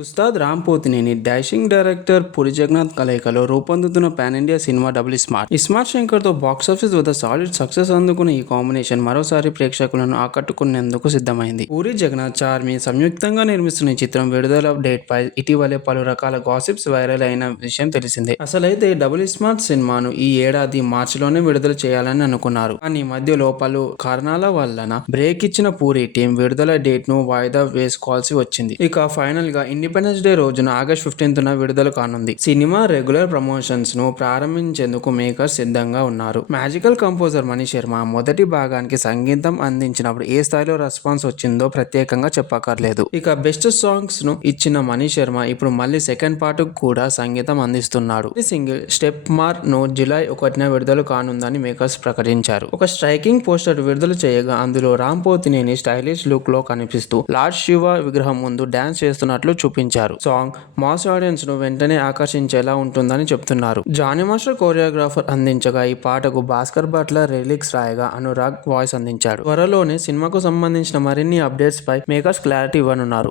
Ustaad Ram Pothineni dashing director puri Jagannadh కలయికలో రూపొందుతున్న pan India cinema double smart. ISmart Shankar తో బాక్సాఫీస్ వద్ద సాలిడ్ సక్సెస్ అందుకున్న ఈ కాంబినేషన్ మరోసారి ప్రేక్షకులను ఆకట్టుకునేందుకు సిద్ధమైంది. పూరి జగన్నాథ్, చార్మి సంయుక్తంగా నిర్మిస్తున్న ఈ చిత్రం విడుదల డేట్ పై ఇటీవలే పలు రకాల గాసిప్స్ వైరల్ అయిన విషయం తెలిసిందే. అసలైతే డబుల్ స్మార్ట్ సినిమాను ఈ ఏడాది మార్చిలోనే విడుదల చేయాలని అనుకున్నారు. కానీ మధ్యలో పలు కారణాల వలన బ్రేక్ ఇచ్చిన పూరి టీం విడుదల డేట్ ను వాయిదా వేసుకోవాల్సి వచ్చింది. ఇక ఫైనల్ గా ఇండిపెండెన్స్ డే రోజున ఆగస్ట్ 15న విడుదల కానుంది. సినిమా రెగ్యులర్ ప్రమోషన్స్ ను ప్రారంభించేందుకు మేకర్స్ సిద్ధంగా ఉన్నారు. మ్యాజికల్ కంపోజర్ మణి శర్మ మొదటి భాగానికి సంగీతం అందించినప్పుడు ఏ స్థాయిలో రెస్పాన్స్ వచ్చిందో ప్రత్యేకంగా చెప్పక్కర్లేదు. ఇక బెస్ట్ సాంగ్స్ ను ఇచ్చిన మణి శర్మ ఇప్పుడు మళ్ళీ సెకండ్ పార్ట్ కూడా సంగీతం అందిస్తున్నాడు. ఈ సింగిల్ స్టెప్ మార్ ను జూలై 1న విడుదల కానుందని మేకర్స్ ప్రకటించారు. ఒక స్ట్రైకింగ్ పోస్టర్ విడుదల చేయగా అందులో రామ్ పోతినేని స్టైలిష్ లుక్ లో కనిపిస్తూ లార్డ్ శివ విగ్రహం ముందు డాన్స్ చేస్తున్నట్లు చూపించారు. సాంగ్ మాస్ ఆడియన్స్ ను వెంటనే ఆకర్షించేలా ఉంటుందని చెప్తున్నారు. జానీ మాస్టర్ కొరియోగ్రాఫర్ అందించగా ఈ పాటకు భాస్కర్ భట్ల లిరిక్స్ రాయగా అనురాగ్ వాయిస్ అందించాడు. త్వరలోనే సినిమాకు సంబంధించిన మరిన్ని అప్డేట్స్ పై మేకర్స్ క్లారిటీ ఇవ్వనున్నారు.